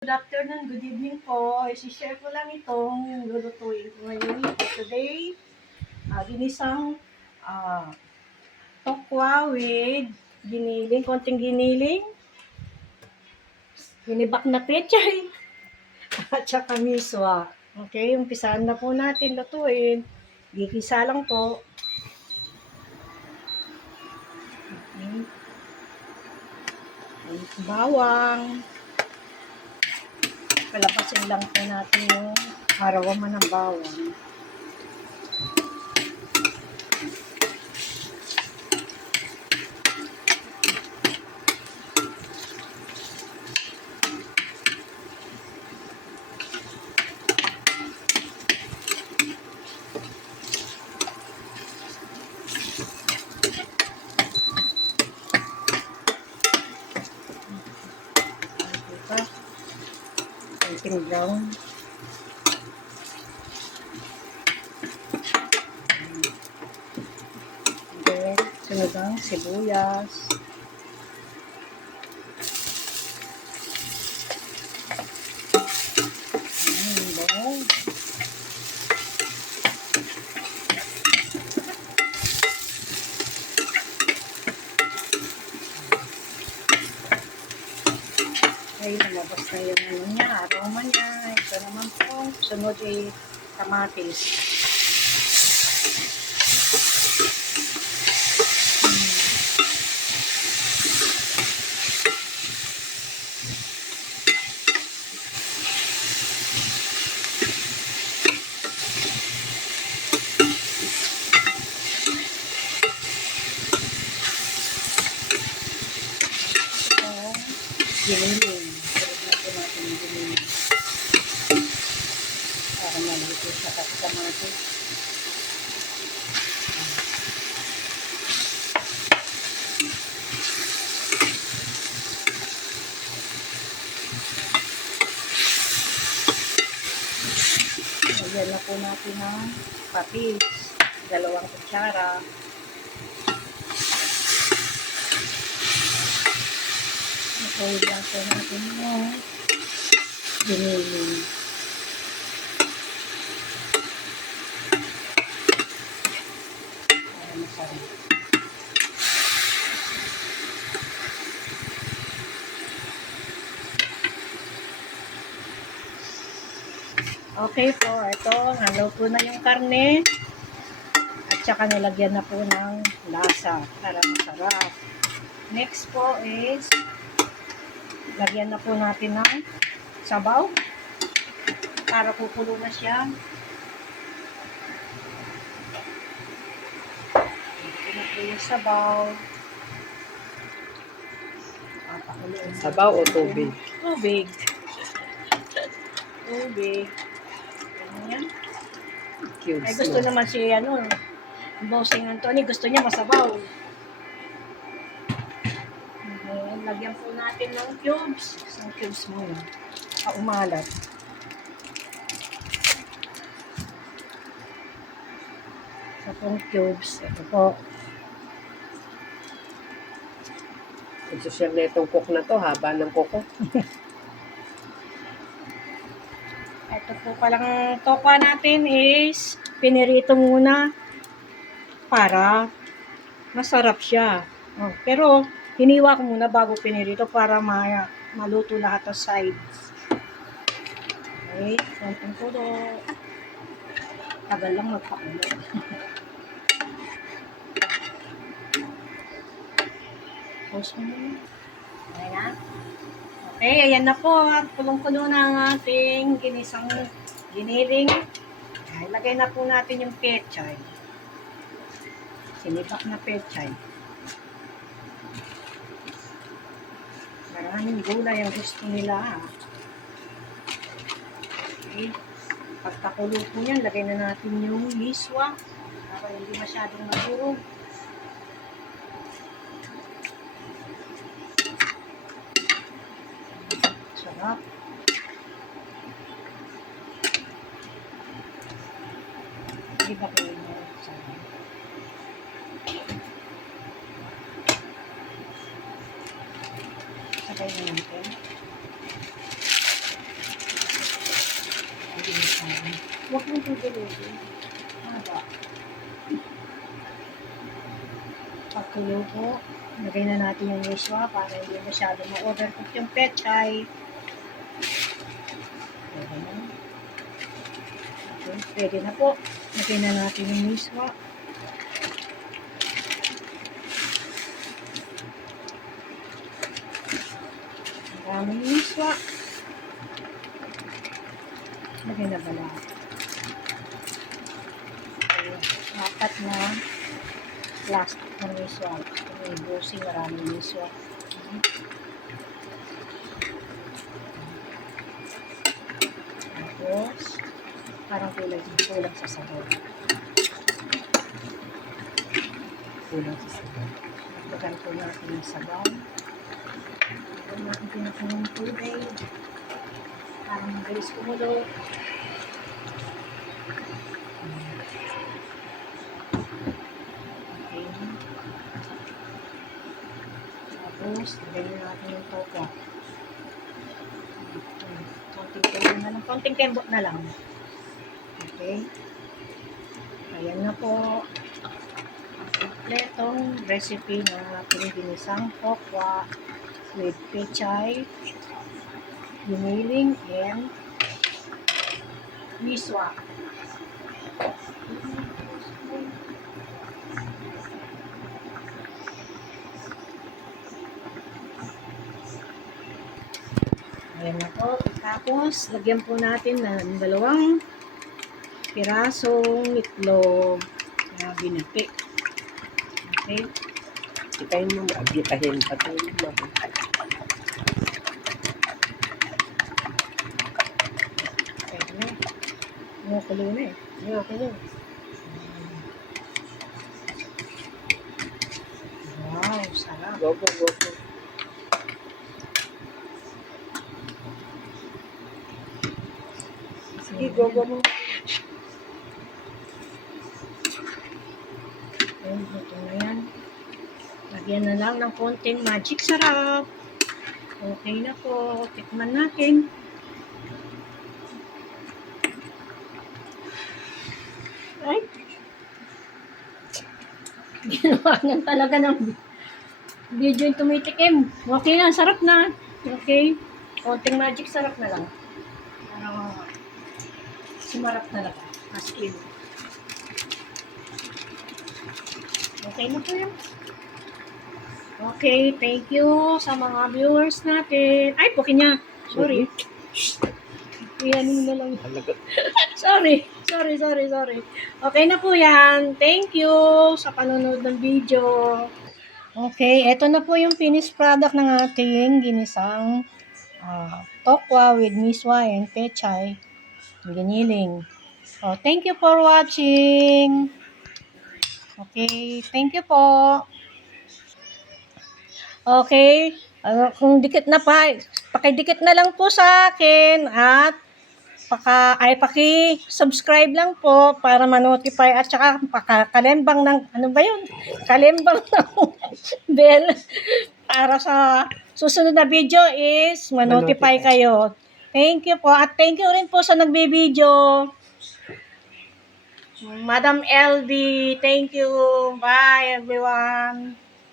Good afternoon, good evening po. I-share ko lang itong lulutuin ko ngayon. Today, ginisang tokwa with giniling, konting giniling, ginibak na pechay, at saka miswa. Okay, umpisahan na po natin lutuin. Gigisa lang po. Okay. Bawang. Palabasin lang po natin yung arawaman ng bawang. Konting brown. Then, sunod ang sibuyas. Bawang. Ay, lumabas na yung ano niya, aroma niya. Ito naman po. Sunod ay kamatis. Giniling. Sarap na po natin yung giniling. Para malito siya kasi kamatis. Lagyan na po natin ng patis. 2 kutsara. Ito lang po natin yung giniling. Para masarap. Okay po, ito, naluto na yung karne. At saka nilagyan na po ng lasa para masarap. Next po is, lagyan na po natin ng sabaw para kukulo na siya. Ito na po yung sabaw. Sabaw o tubig? Tubig. Tubig. Ganyan. Cubes Ay gusto naman si Bossing Anthony, gusto niya masabaw. Okay, lagyan po natin ng cubes. Isang cubes muna. Umalat. Sa pong cubes. Ito po. Ang sosyal na itong cook na to, haba ng kuko. Ito po palang tokwa natin is pinirito muna para masarap siya. Oh, pero hiniwa ko muna bago pinirito para maluto lahat ng sides. Okay, konting kulo. Tagal lang magpakulo. Pause mo muna. Okay na? Okay, ayan na po. Kulong-kulo na ang ating ginisang giniling. Ilagay na po natin yung pechay. Sinibak na pechay. Maraming gulay ang gusto nila. Okay. Pagkakulo po yan, lagay na natin yung miswa para hindi masyadong magurog. Sarap. Iba ko yung sarap. Sabay na natin. sinasabi. Huwag mong tutulogin. Haba. Pagkulo po, lagay na natin yung miswa para hindi masyado ma-overcook yung pechay. Pwede na. Okay, pwede na po. Lagay na natin yung miswa. Maraming miswa. Lagay na ba lahat? Apat na plastic na miswa. May busing, maraming miswa. Tapos, parang kulang sa sabaw. Kulang sa sabaw. Lagyan po natin yung sabaw. Lagyan natin pinakang yung tubig. Parang mabilis kumulo. Okay. Tapos, lagyan natin yung tokwa. Konting tubig na lang. Konting kembot na lang. Okay. Ayan na po. Ang kompletong recipe ng ating ginisang tokwa with pechay, giniling, and miswa. Ayan na po. Tapos, lagyan po natin ng 2 pirasong itlog na binapi. Okay? Itayin mo, agitahin. Patayin mo. Pwede na. Kumukulo na eh. Okay na. Wow, sarap. Go. Sige, go mo. Ayun, ito na yan. Lagyan na lang ng konting magic sarap. Okay na po. Tikman natin. Ay! Ginawa niyan talaga ng video yung tumitikim. Okay na, sarap na. Okay. Konting magic sarap na lang. Parang sumarap talaga. As in. Okay na po yan. Okay, thank you sa mga viewers natin. Ay, pukin niya. Sorry. Iyan na lang. Sorry. Okay na po yan. Thank you sa panonood ng video. Okay, eto na po yung finished product ng ating ginisang tokwa with miswa and pechay. Giniling. So, thank you for watching. Okay, thank you po. Okay, kung dikit na pa, pakidikit na lang po sa akin at paki-subscribe lang po para ma-notify at saka kalembang ng, ano ba yun? Kalembang ng bell para sa susunod na video is ma-notify kayo. Thank you po at thank you rin po sa nagbe-video. Madam LD, thank you. Bye everyone.